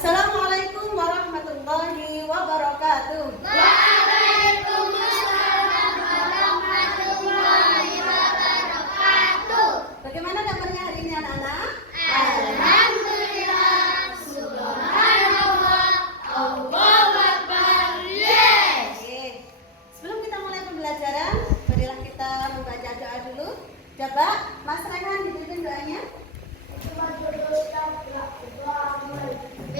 Assalamualaikum warahmatullahi wabarakatuh. Waalaikumsalam warahmatullahi wabarakatuh. Bagaimana kabarnya hari ini anak-anak? Alhamdulillah, subhanallah, Allahu Akbar, yes. Oke. Sebelum kita mulai pembelajaran, marilah kita membaca doa dulu. Coba Mas Rehan dipimpin doanya.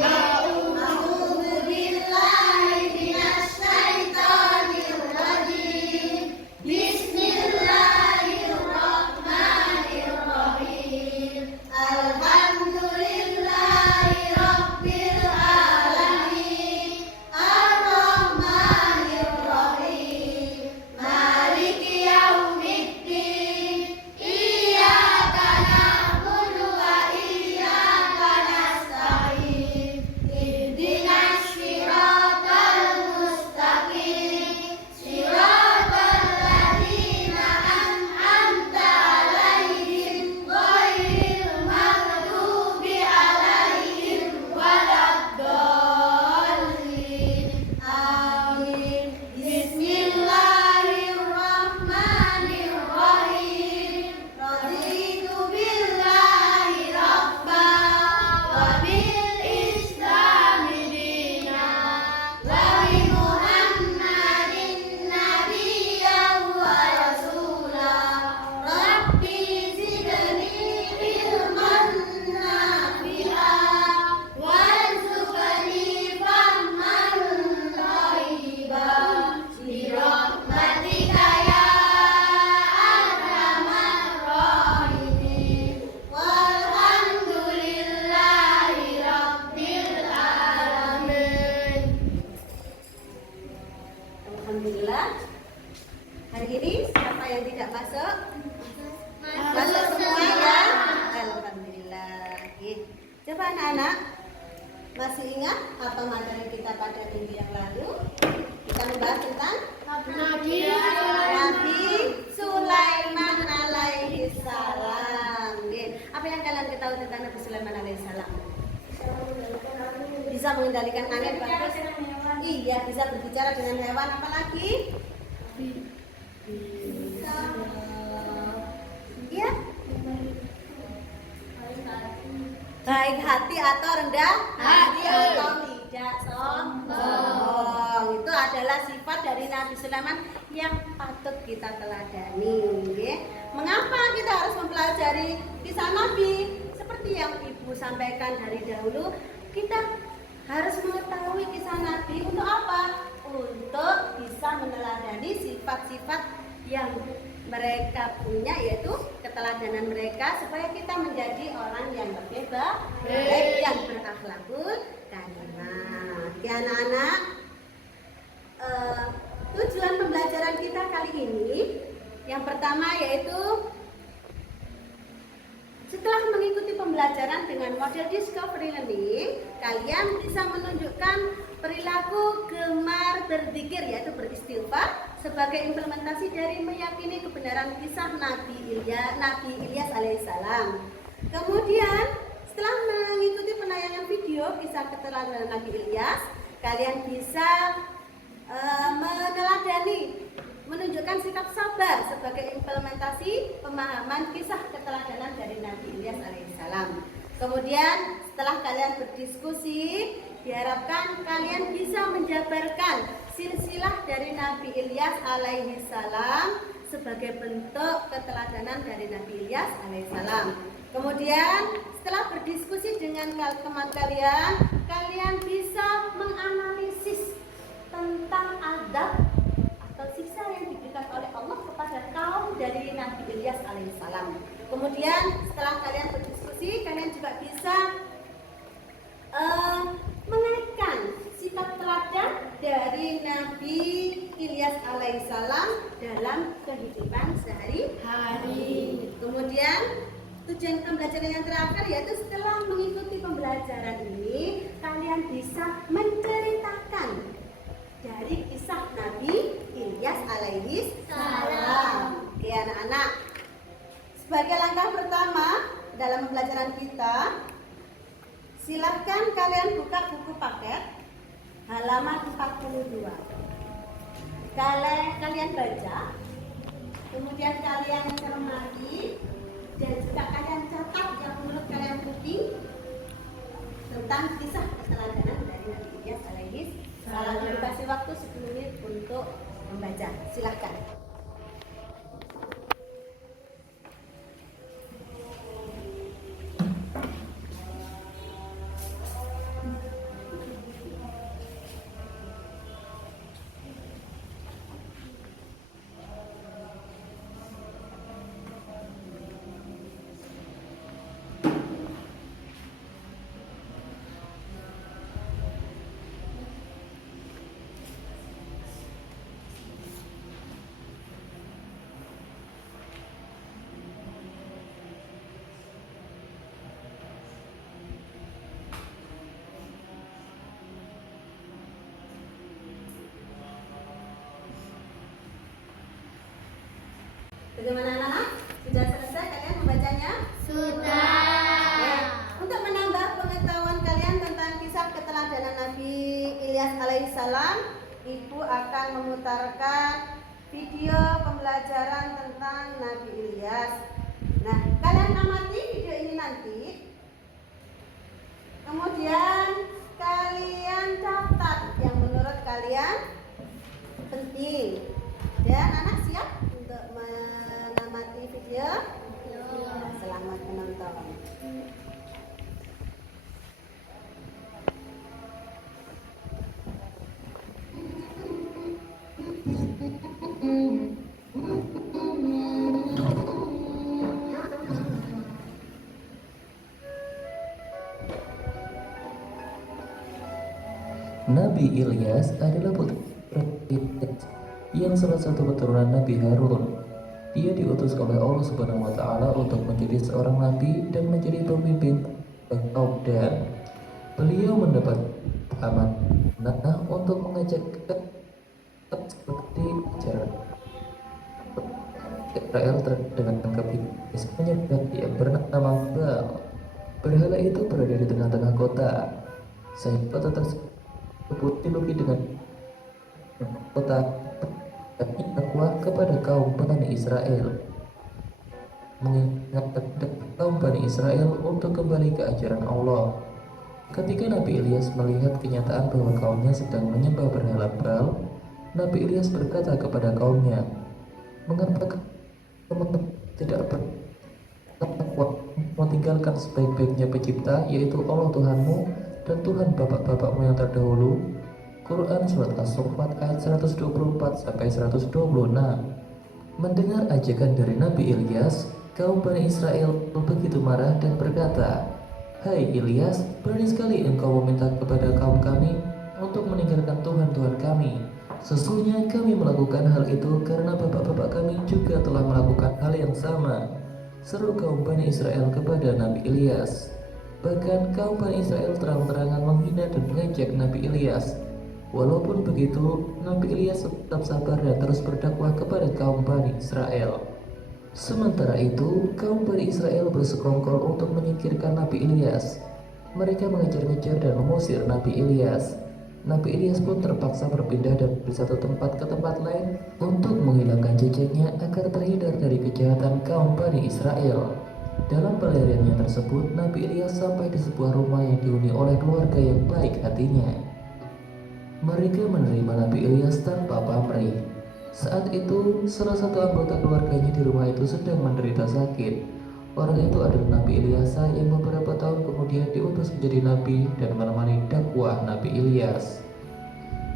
A'udzu billahi minasy syaithanir rajim. Bismillahirrahmanirrahim. Alhamdulillahi rabbil alamin. Ar-Rahmanir Rahim. Maliki yaumiddin. Iyyaka na'budu wa iyyaka nasta'in. Ihdinas siratal mustaqim. Siratal ladzina an'amta 'alaihim ghairil maghdubi 'alaihim waladdallin. Amin. Bismillahirrahmanirrahim. Raditu billahi rabba wa bil islami dina wa bi Muhammadin nabiyyan wa rasula. Rabbi zidni ilman nafi'an warzuqni fahman thayyiban bi rahmatika ya arhamar rahimin. Walhamdulillahi rabbil alamin. Alhamdulillah. Hari ini siapa yang tidak masuk? Masuk semua ya? Alhamdulillah. Oke. Coba anak-anak, masih ingat apa materi kita pada minggu yang lalu? Kita membahas tentang Nabi Sulaiman alaihi salam. Oke. Apa yang kalian ketahui tentang Nabi Sulaiman alaihi salam? Bisa mengendalikan angin, bagus. Iya, bisa berbicara dengan hewan, apa lagi? Iya. Baik hati atau rendah hati atau tidak sombong. Itu adalah sifat dari Nabi Sulaiman yang patut kita teladani. Oke. Mengapa kita harus mempelajari kisah Nabi? Seperti yang Ibu sampaikan dari dahulu, kita harus mengetahui kisah Nabi untuk apa? Untuk bisa meneladani sifat-sifat yang mereka punya, yaitu keteladanan mereka, supaya kita menjadi orang yang lebih baik, yang berakhlakul karimah. Oke anak-anak, tujuan pembelajaran kita kali ini yang pertama yaitu setelah mengikuti pembelajaran dengan model discovery learning, kalian bisa menunjukkan perilaku gemar berzikir, yaitu beristighfar, sebagai implementasi dari meyakini kebenaran kisah Nabi Ilyas alaihissalam. Kemudian, setelah mengikuti penayangan video kisah keteladanan Nabi Ilyas, kalian bisa menunjukkan sikap sabar sebagai implementasi pemahaman kisah keteladanan dari Nabi Ilyas alaihissalam. Kemudian setelah kalian berdiskusi, diharapkan kalian bisa menjabarkan silsilah dari Nabi Ilyas alaihissalam sebagai bentuk keteladanan dari Nabi Ilyas alaihissalam. Kemudian setelah berdiskusi dengan teman kalian, kalian bisa menganalisis tentang adab atau siksa yang diberikan oleh Allah kepada kaum dari Nabi Ilyas alaihissalam. Kemudian setelah kalian berdiskusi, kalian juga bisa menaikkan sikap teladan dari Nabi Ilyas alaihissalam dalam kehidupan sehari-hari. Kemudian tujuan pembelajaran yang terakhir yaitu setelah mengikuti pembelajaran ini, kalian bisa menceritakan dari kisah Nabi Ilyas alaihi salam. Oke anak-anak, sebagai langkah pertama dalam pembelajaran kita, silahkan kalian buka buku halaman 42. Kalian baca, kemudian kalian cermati, dan juga kalian catat yang menurut kalian penting tentang kisah keteladanan dari Nabi Ilyas alaihi salam. Dikasih waktu 10 menit untuk membaca. Silahkan. Bagaimana anak-anak? Sudah selesai kalian membacanya? Sudah. Ya. Untuk menambah pengetahuan kalian tentang kisah keteladanan Nabi Ilyas alaihissalam, Ibu akan memutarkan video pembelajaran tentang Nabi Ilyas. Nah, kalian amati video ini nanti. Kemudian kalian catat yang menurut kalian penting. Dan anak siap untuk mengamati video? Selamat menonton. Nabi Ilyas adalah putra yang salah satu keturunan Nabi Harun. Dia diutus oleh Allah Subhanahu wa taala untuk menjadi seorang nabi dan menjadi pemimpin kaum Dan. Beliau mendapat amanah untuk mengajak seperti cara Israel dengan kebiasaannya yang bernama Baal. Berhala itu berada di tengah-tengah kota. Sehingga kota tersebut dijuluki dengan kota dakwah kepada kaum Bani Israel, mengingatkan kaum Bani Israel untuk kembali ke ajaran Allah. Ketika Nabi Ilyas melihat kenyataan bahwa kaumnya sedang menyembah berhala Baal, Nabi Ilyas berkata kepada kaumnya, "Mengapa kamu tidak meninggalkan sebaik-baiknya pencipta, yaitu Allah Tuhanmu dan Tuhan bapak-bapakmu yang terdahulu?" Quran Surat As-Saffat ayat 124 sampai 126. Mendengar ajakan dari Nabi Ilyas, kaum Bani Israel begitu marah dan berkata, "Hai Ilyas, berani sekali engkau meminta kepada kaum kami untuk meninggalkan Tuhan-Tuhan kami. Sesungguhnya kami melakukan hal itu karena bapak-bapak kami juga telah melakukan hal yang sama." Seru kaum Bani Israel kepada Nabi Ilyas. Bahkan kaum Bani Israel terang-terangan menghina dan mengejek Nabi Ilyas. Walaupun begitu, Nabi Ilyas tetap sabar dan terus berdakwah kepada kaum Bani Israel. Sementara itu, kaum Bani Israel bersekongkol untuk menyingkirkan Nabi Ilyas. Mereka mengejar-ngejar dan mengusir Nabi Ilyas. Nabi Ilyas pun terpaksa berpindah dari satu tempat ke tempat lain untuk menghilangkan jejaknya agar terhindar dari kejahatan kaum Bani Israel. Dalam pelariannya tersebut, Nabi Ilyas sampai di sebuah rumah yang dihuni oleh keluarga yang baik hatinya. Mereka menerima Nabi Ilyas tanpa pamrih. Saat itu, salah satu anggota keluarganya di rumah itu sedang menderita sakit. Orang itu adalah Nabi Ilyas yang beberapa tahun kemudian diutus menjadi nabi dan menemani dakwah Nabi Ilyas.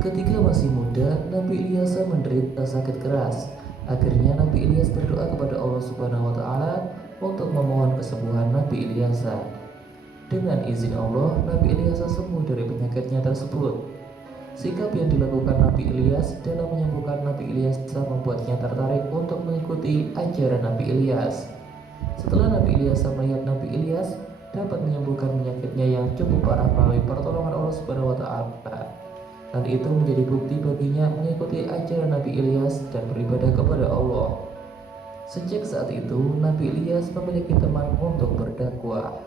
Ketika masih muda, Nabi Ilyas menderita sakit keras. Akhirnya Nabi Ilyas berdoa kepada Allah Subhanahu wa taala untuk memohon kesembuhan Nabi Ilyas. Dengan izin Allah, Nabi Ilyas sembuh dari penyakitnya tersebut. Sikap yang dilakukan Nabi Ilyas dalam menyembuhkan Nabi Ilyas membuatnya tertarik untuk mengikuti ajaran Nabi Ilyas. Setelah Nabi Ilyas melihat Nabi Ilyas dapat menyembuhkan penyakitnya yang cukup parah melalui pertolongan Allah Subhanahu wa taala, hal itu menjadi bukti baginya mengikuti ajaran Nabi Ilyas dan beribadah kepada Allah. Sejak saat itu, Nabi Ilyas memiliki teman untuk berdakwah.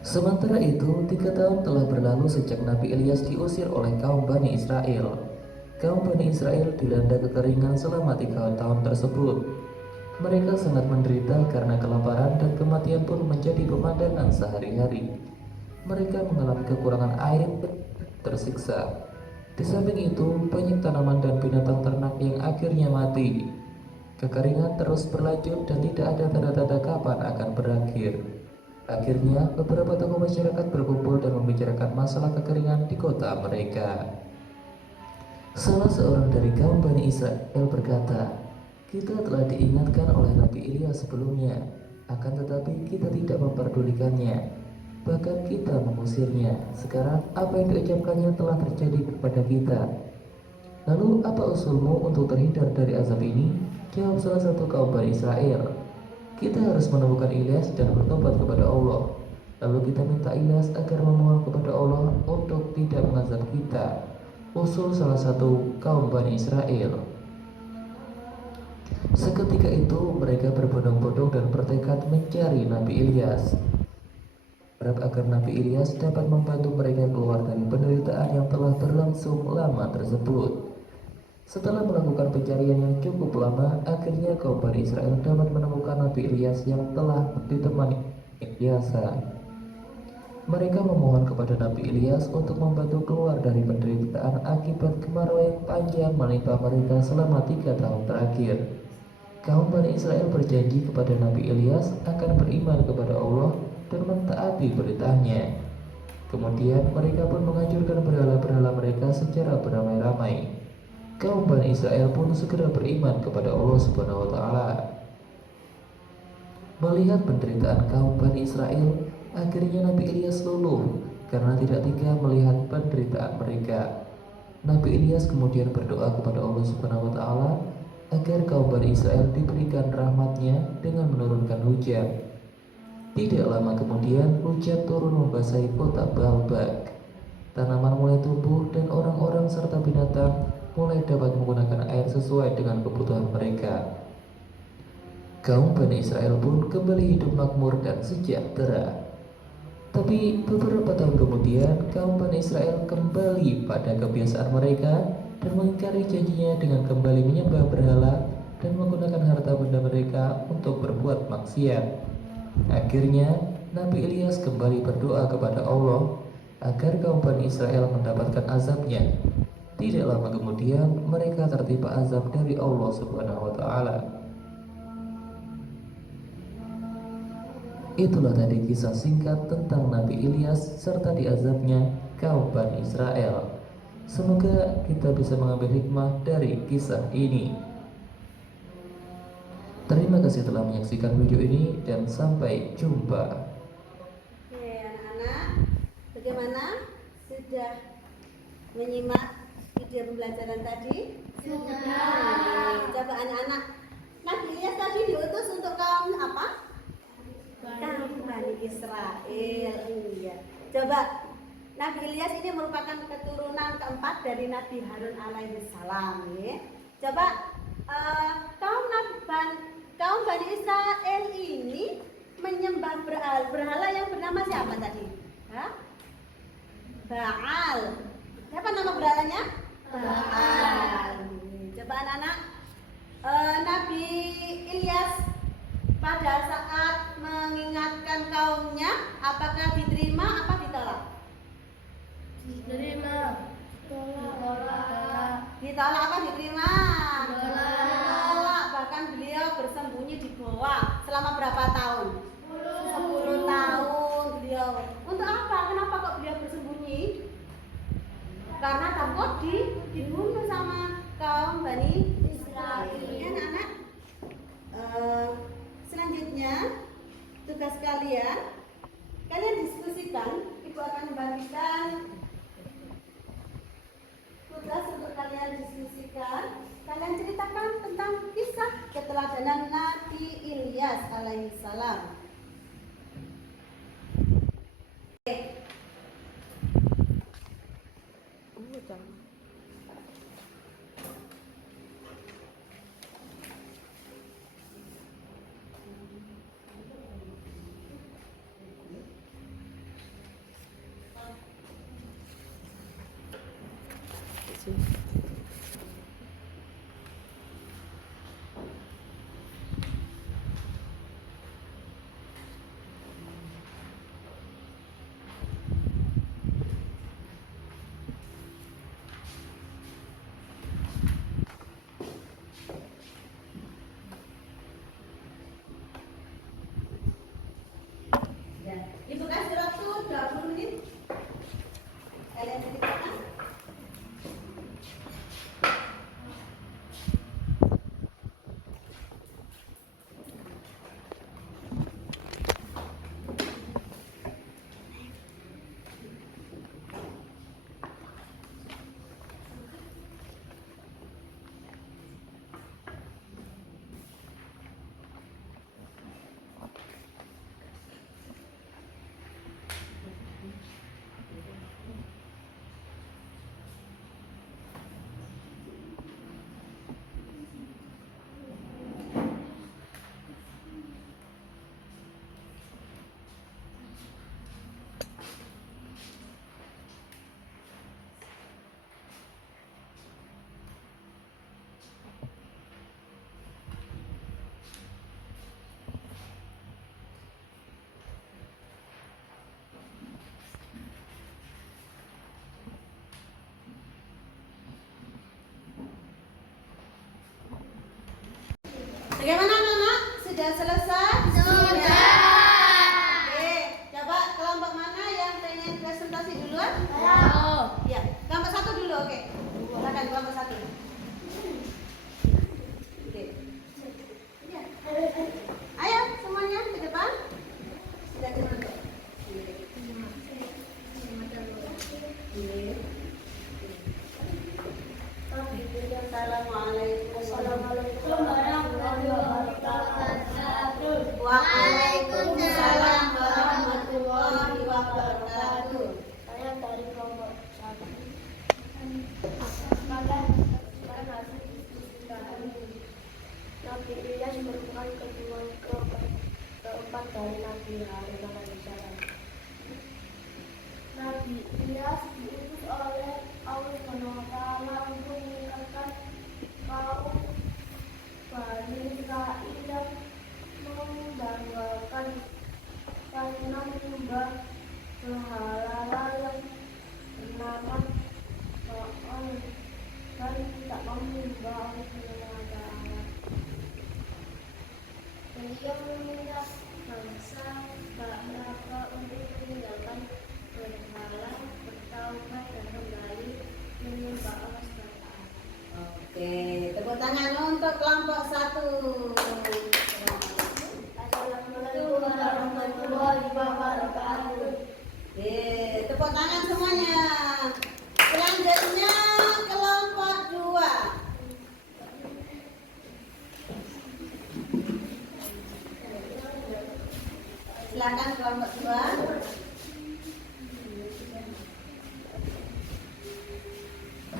Sementara itu, 3 tahun telah berlalu sejak Nabi Ilyas diusir oleh kaum Bani Israel. Kaum Bani Israel dilanda kekeringan selama 3 tahun tersebut. Mereka sangat menderita karena kelaparan dan kematian pun menjadi pemandangan sehari-hari. Mereka mengalami kekurangan air dan tersiksa. Di samping itu, banyak tanaman dan binatang ternak yang akhirnya mati. Kekeringan terus berlanjut dan tidak ada tanda-tanda kapan akan berakhir. Akhirnya, beberapa tokoh masyarakat berkumpul dan membicarakan masalah kekeringan di kota mereka. Salah seorang dari kaum Bani Israel berkata, "Kita telah diingatkan oleh Nabi Ilyas sebelumnya, akan tetapi kita tidak memperdulikannya. Bahkan kita mengusirnya. Sekarang apa yang diucapkannya telah terjadi kepada kita. Lalu apa usulmu untuk terhindar dari azab ini?" Jawab salah satu kaum Bani Israel, "Kita harus menemukan Ilyas dan bertobat kepada Allah. Lalu kita minta Ilyas agar memohon kepada Allah untuk tidak mengazab kita." Usul salah satu kaum Bani Israel. Seketika itu mereka berbondong-bondong dan bertekad mencari Nabi Ilyas, berharap agar Nabi Ilyas dapat membantu mereka keluar dari penderitaan yang telah berlangsung lama tersebut. Setelah melakukan pencarian yang cukup lama, akhirnya kaum Bani Israel dapat menemukan Nabi Ilyas yang telah ditemani biasa. Mereka memohon kepada Nabi Ilyas untuk membantu keluar dari penderitaan akibat kemarau yang panjang menimpa mereka selama 3 tahun terakhir. Kaum Bani Israel berjanji kepada Nabi Ilyas akan beriman kepada Allah dan mentaati perintahnya. Kemudian mereka pun menghancurkan berhala-berhala mereka secara beramai-ramai. Kaum Bani Israel pun segera beriman kepada Allah Subhanahu wa taala. Melihat penderitaan kaum Bani Israel, akhirnya Nabi Ilyas luluh karena tidak tega melihat penderitaan mereka. Nabi Ilyas kemudian berdoa kepada Allah Subhanahu wa taala agar kaum Bani Israel diberikan rahmatnya dengan menurunkan hujan. Tidak lama kemudian hujan turun membasahi kota Baalbek. Tanaman mulai tumbuh dan orang-orang serta binatang mulai dapat menggunakan air sesuai dengan kebutuhan mereka. Kaum Bani Israel pun kembali hidup makmur dan sejahtera. Tapi beberapa tahun kemudian, kaum Bani Israel kembali pada kebiasaan mereka dan mengingkari janjinya dengan kembali menyembah berhala dan menggunakan harta benda mereka untuk berbuat maksiat. Akhirnya, Nabi Ilyas kembali berdoa kepada Allah agar kaum Bani Israel mendapatkan azabnya. Tidak lama kemudian, mereka tertimpa azab dari Allah Subhanahu wa taala. Itulah tadi kisah singkat tentang Nabi Ilyas serta diazabnya kaum Bani Israel. Semoga kita bisa mengambil hikmah dari kisah ini. Terima kasih telah menyaksikan video ini dan sampai jumpa. Oke, anak-anak, bagaimana? Sudah menyimak video pembelajaran tadi? Sudah. Coba anak-anak, Nabi Ilyas tadi diutus untuk kaum apa? Kaum Bani Israel. Iya. Coba, Nabi Ilyas ini merupakan keturunan keempat dari Nabi Harun alaihissalam. Ya. Coba kaum Bani Israel ini menyembah berhala yang bernama siapa tadi? Hah? Baal. Siapa nama berhalanya? Baal. Coba anak-anak, Nabi Ilyas pada saat mengingatkan kaumnya, apakah diterima apa ditolak? Diterima. Tolak. Ditolak apa diterima? Ditolak. Bahkan beliau bersembunyi di goa selama berapa tahun? 10 tahun beliau. Untuk apa? Kenapa kok beliau bersembunyi? Karena takut dibunuh sama kaum Bani Israel. Ya, anak-anak. Selanjutnya tugas kalian diskusikan. Ibu akan membagikan tugas untuk kalian diskusikan. Kalian ceritakan tentang kisah keteladanan Nabi Ilyas alaihissalam. Kalian ceritakan. Bagaimana anak-anak? Sudah selesai? Sudah. Oke, coba kelompok mana yang pengen presentasi duluan? Ya, kelompok satu dulu, oke. Silakan kelompok satu. Oke. Ayo semuanya ke depan. Sudah dibentuk. Assalamualaikum warahmatullahi wabarakatuh. Waalaikumsalam warahmatullahi wabarakatuh. Saya dari kelompok 1. Maka hasil diskusi kami. Nabi Ilyas merupakan keturunan keempat dari Nabi Harun alaihissalam. Nabi Ilyas diutus oleh Allah SWT untuk meningkatkan kaum Bani Israil yang membanggakan karena menyembah berhala yang bernama Baal dan tidak mau menyembah Allah SWT. Beliau meminta bangsa mereka untuk meninggalkan berhala, bertaubat dan kembali menyembah Allah SWT. Oke, tepuk tangan untuk kelompok satu. Assalamualaikum warahmatullahi wabarakatuh. Oke, tepuk tangan semuanya. Selanjutnya kelompok 2. Silakan kelompok 2.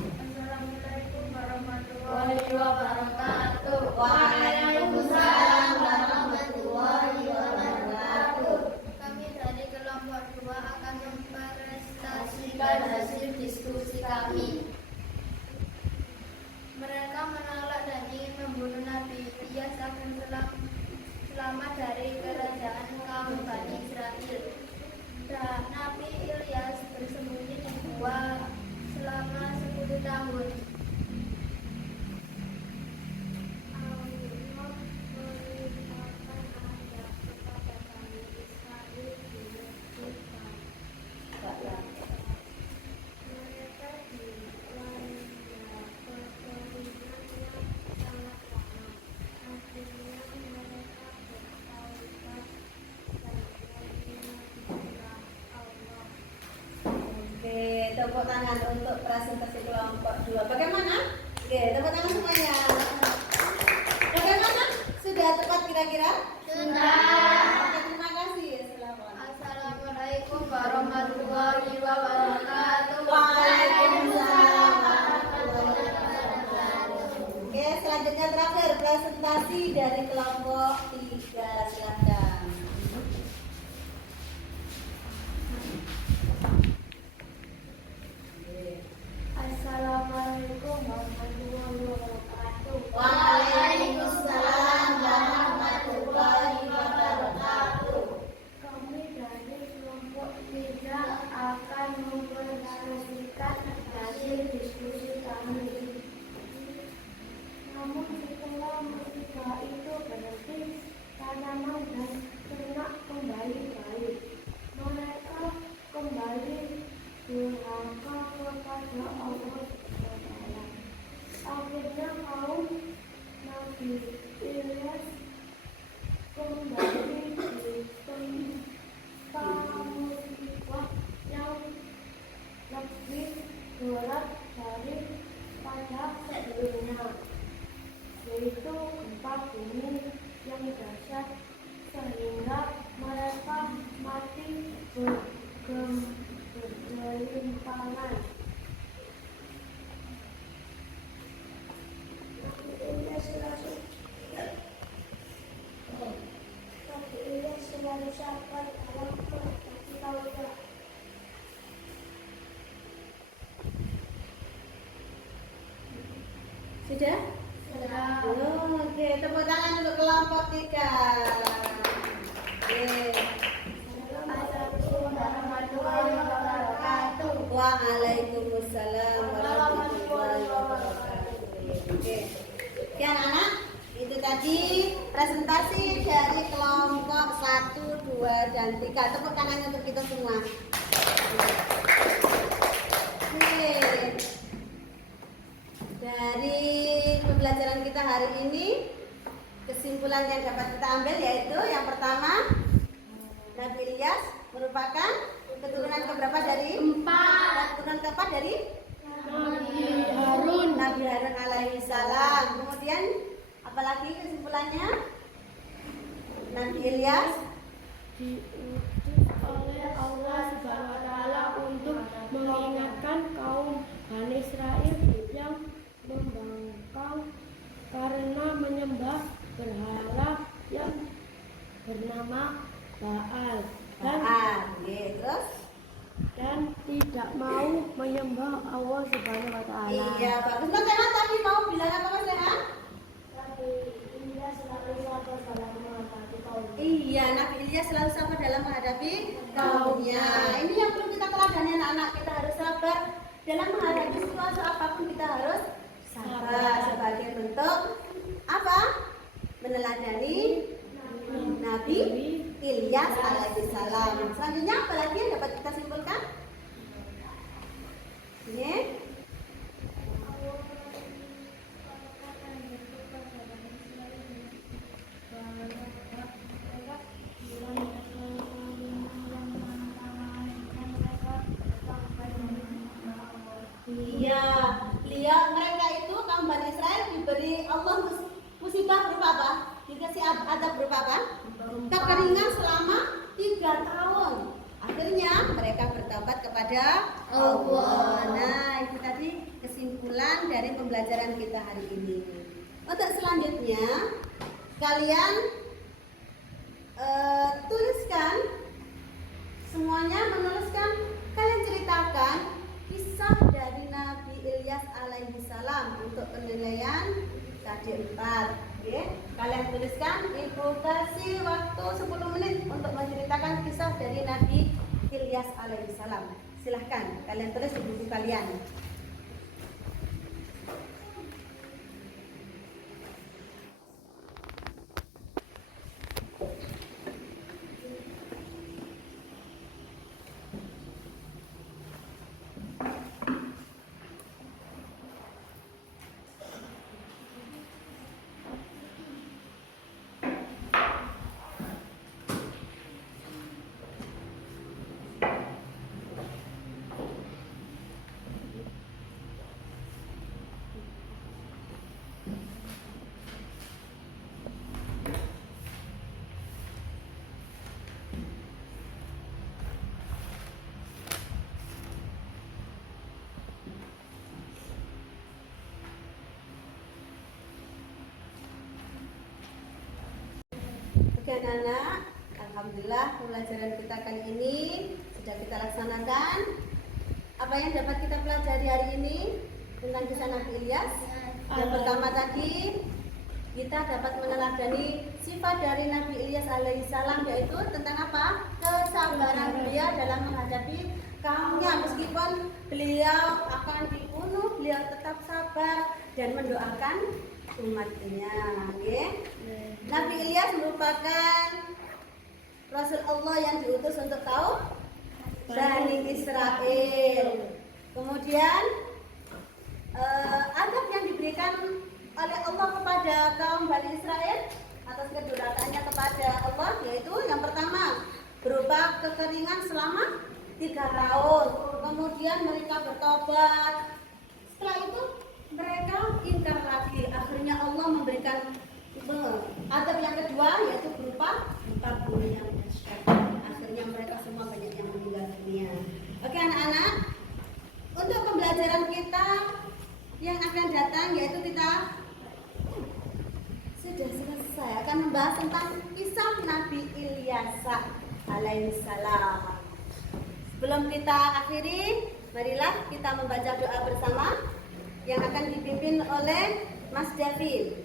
Assalamualaikum warahmatullahi wabarakatuh. Waalaikumsalam warahmatullahi wabarakatuh. Kami dari kelompok 2 akan mempresentasikan hasil diskusi kami. Mereka menolak dan ingin membunuh Nabi Ilyas agar selamat dari kerajaan kaum Bani Israel. Dan Nabi Ilyas bersembunyi di gua selama 10 tahun. Allah memerintahkan ayat kepada Bani Israel di Mesir. Mereka dilanda kekeringan yang sangat lama. Akhirnya mereka bertaubat dan mengingat Allah. Oke, tepuk tangan untuk presentasi kelompok 2. Bagaimana? Oke, tepuk tangan semuanya. Bagaimana? Sudah tepat kira-kira? Oke, terima kasih. Assalamualaikum warahmatullahi wabarakatuh. Waalaikumsalam warahmatullahi wabarakatuh. Oke, selanjutnya terakhir presentasi dari kelompok 3. Silakan. Assalamualaikum warahmatullahi wabarakatuh. Waalaikumsalam warahmatullahi wabarakatuh. Kami dari kelompok 3 akan mempresentasikan hasil diskusi kami. Namun setelah musibah itu berhenti, kepada Allah SWT. Akhirnya kaum Nabi Ilyas kembali di tempat musibah yang lebih berat daripada sebelumnya, yaitu gempa bumi yang dahsyat sehingga mereka mati bergelimpangan. Nabi Ilyas selalu sabar dalam menghadapi taubat. Sudah? Oke, tepuk tangan untuk kelompok 3. Oke. Assalamualaikum warahmatullahi wabarakatuh. Waalaikumsalam warahmatullahi wabarakatuh. Oke. Oke anak-anak, itu tadi presentasi dari kelompok 1, 2, dan 3. Tepuk tangannya untuk kita semua. Oke. Dari pembelajaran kita hari ini, kesimpulan yang dapat kita ambil yaitu yang pertama, Nabi Ilyas merupakan keturunan keberapa dari? 4. Keturunan keempat dari? Nabi Harun alaihi salam. Kemudian apalagi kesimpulannya? Nabi Ilyas diutus oleh Allah Subhanahu wa taala untuk mengingatkan kaum Bani Israel yang membangkang karena menyembah berhala yang bernama Baal terus? dan tidak mau menyembah Allah Subhanahu wa taala. Iya, bagus. Mas Lehan tadi mau bilang apa Mas Lehan? Iya, Nabi Ilyas selalu sabar dalam menghadapi kaumnya. Ini yang perlu kita teladani anak-anak. Kita harus sabar dalam menghadapi situasi apapun, kita harus sabar sebagai bentuk apa? Meneladani Nabi Ilyas alaihissalam. Selanjutnya apa lagi yang dapat kita simpulkan? Ini Iya, mereka itu kaum Bani Israel diberi Allah musibah berupa apa? Dikasih adab berupa apa? Kekeringan selama 3 tahun. Akhirnya mereka bertobat kepada Allah. Nah, itu tadi kesimpulan dari pembelajaran kita hari ini. Untuk selanjutnya, kalian tuliskan, semuanya menuliskan, kalian ceritakan kisah dari Nabi Ilyas alaihi salam untuk penilaian KD 4. Oke, kalian tuliskan, Ibu kasih waktu 10 menit untuk menceritakan kisah dari Nabi Ilyas alaihi salam. Silahkan kalian tulis di buku kalian. Oke anak-anak, alhamdulillah pembelajaran kita kali ini sudah kita laksanakan. Apa yang dapat kita pelajari hari ini tentang kisah Nabi Ilyas? Yang pertama tadi, kita dapat meneladani sifat dari Nabi Ilyas alaihissalam, yaitu tentang apa? Kesabaran beliau dalam menghadapi kaumnya. Meskipun beliau akan dibunuh, beliau tetap sabar dan mendoakan umatnya. Okay? Nabi Ilyas merupakan Rasul Allah yang diutus untuk kaum Bani Israel. Kemudian Kemudian adab yang diberikan oleh Allah kepada kaum Bani Israel atas kedurhakaannya kepada Allah, yaitu yang pertama berupa kekeringan selama 3 tahun. Kemudian mereka bertobat. Setelah itu mereka ingkar lagi. Akhirnya Allah memberikan adab yang kedua, yaitu berupa gempa bumi yang dahsyat. Akhirnya mereka semua banyak yang meninggal dunia. Oke anak-anak, untuk pembelajaran kita yang akan datang, yaitu kita sudah selesai akan membahas tentang kisah Nabi Ilyas alaihissalam. Sebelum kita akhiri, marilah kita membaca doa bersama yang akan dipimpin oleh Mas David.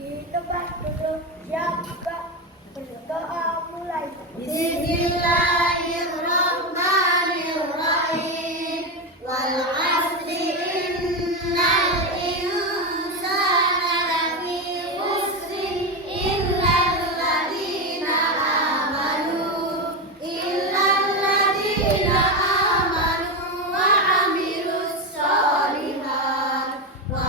Di tempat duduk yang berdoa mulai. Bismillahirrahmanirrahim. Wal 'asri innal insana lafi khusrin illal ladzina amanu wa 'amilus sholihat wa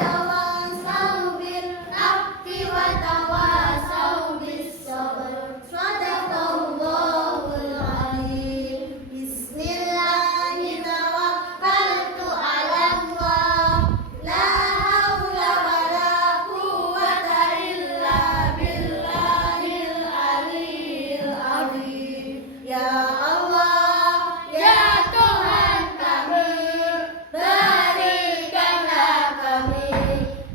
tawasaw bil haqqi wa tawasaw bis sabr. Shadaqallahul azim. Bismillahi tawakkaltu 'ala Allah. La haula wa la quwwata illa billahil aliyyil azim. Ya Allah, ya Tuhan kami, berikanlah kami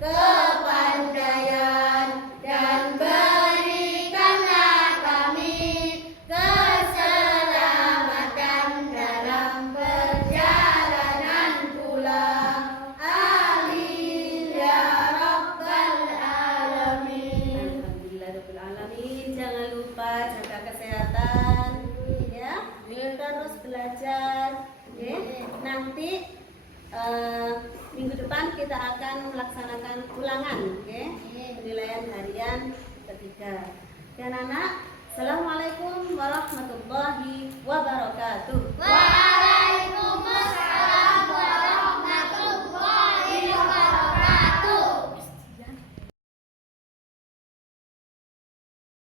kepandaian dan berikanlah kami keselamatan dalam perjalanan pulang. Amin ya rabbal alamin. Alhamdulillah rabbil alamin. Jangan lupa jaga kesehatan, ya. Terus belajar, ya. Nanti minggu depan kita akan melaksanakan ulangan, oke? Penilaian harian ketiga. Dan anak, assalamualaikum warahmatullahi wabarakatuh. Waalaikumsalam.